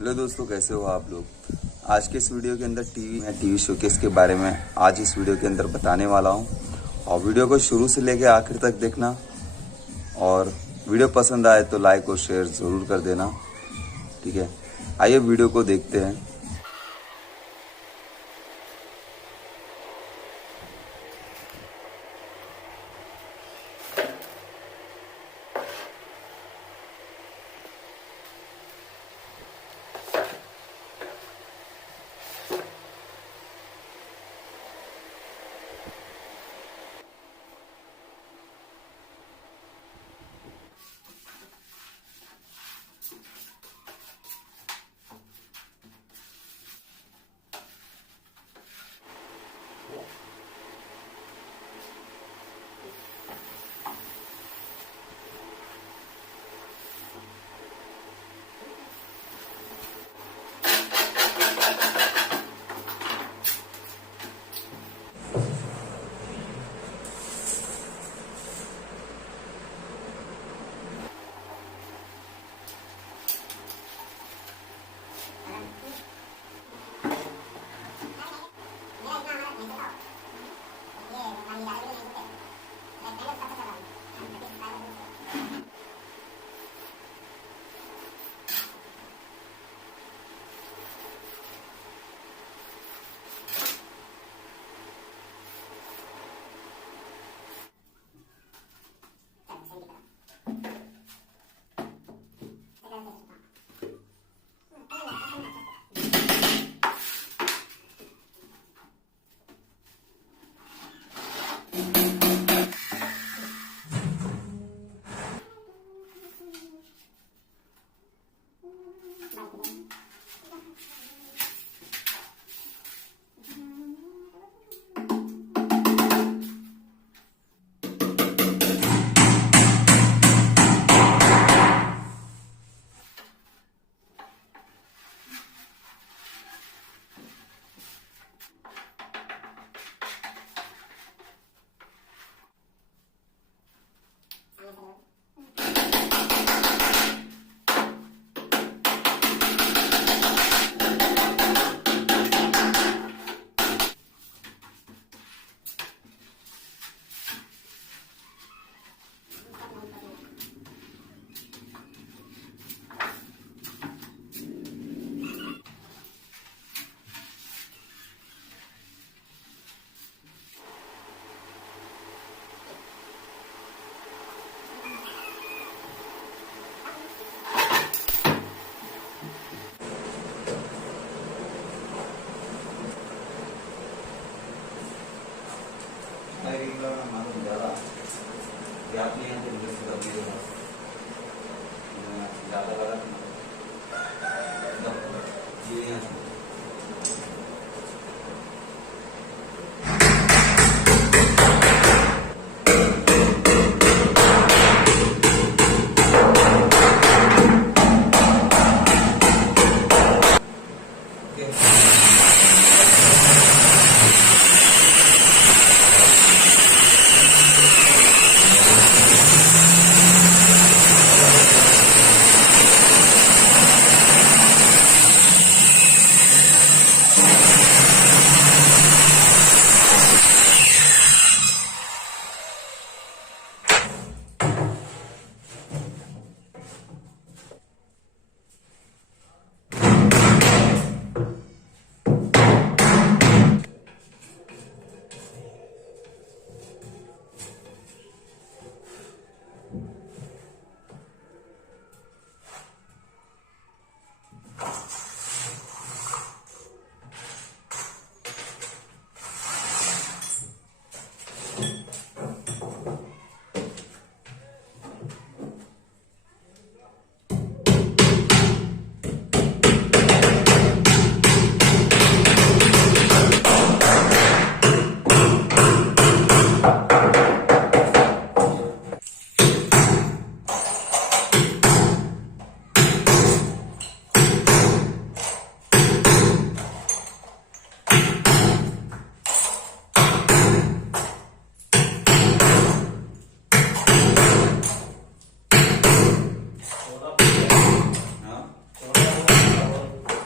हेलो दोस्तों, कैसे हो आप लोग। आज के इस वीडियो के अंदर टीवी शोकेस के बारे में आज इस वीडियो के अंदर बताने वाला हूं और वीडियो को शुरू से लेकर आखिर तक देखना और वीडियो पसंद आए तो लाइक और शेयर ज़रूर कर देना। ठीक है, आइए वीडियो को देखते हैं।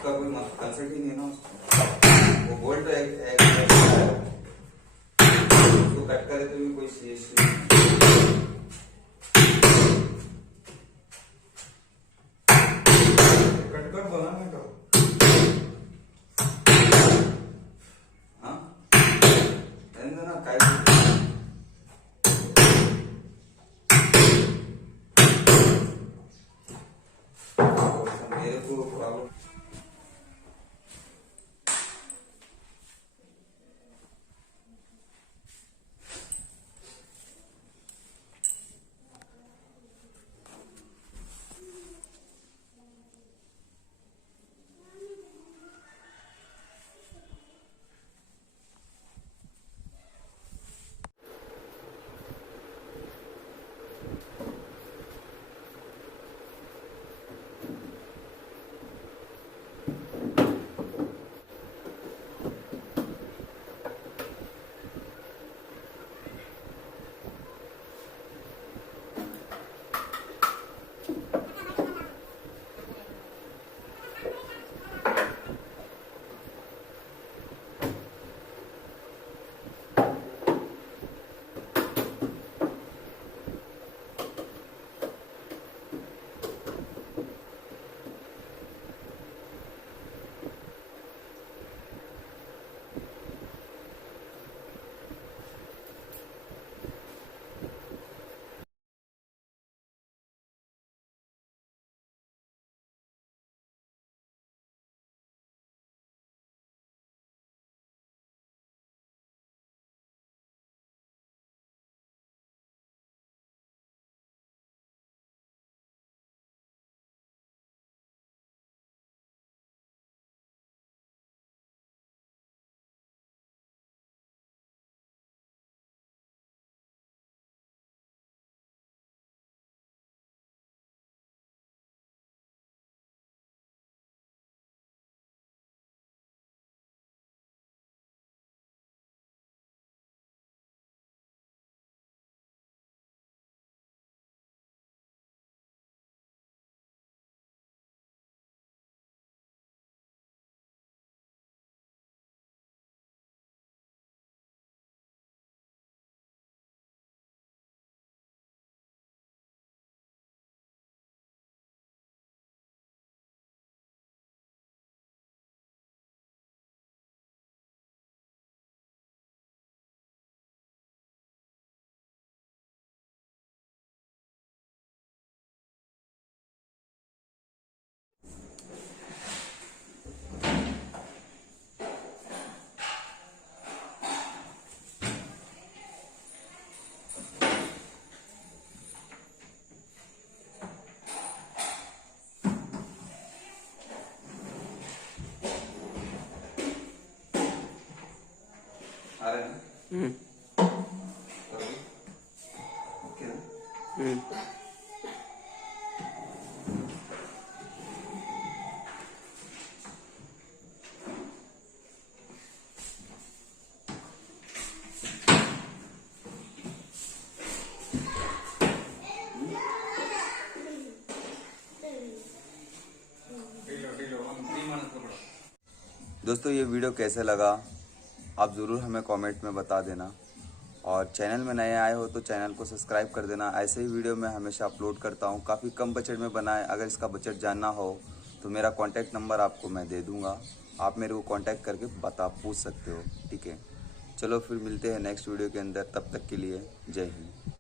उसका कोई कंसेप्ट ही नहीं है ना उसको। वो बोल्ट उसको कट करे तो भी कोई चीज कट कर दो ना। मैं तो हाँ ना काय मेरे को प्रॉब्लम। आ रहे हैं ओके ना। दोस्तों ये वीडियो कैसे लगा आप ज़रूर हमें कमेंट में बता देना, और चैनल में नए आए हो तो चैनल को सब्सक्राइब कर देना। ऐसे ही वीडियो मैं हमेशा अपलोड करता हूँ, काफ़ी कम बजट में बनाए। अगर इसका बजट जानना हो तो मेरा कॉन्टैक्ट नंबर आपको मैं दे दूँगा, आप मेरे को कॉन्टैक्ट करके पूछ सकते हो। ठीक है, चलो फिर मिलते हैं नेक्स्ट वीडियो के अंदर, तब तक के लिए जय हिंद।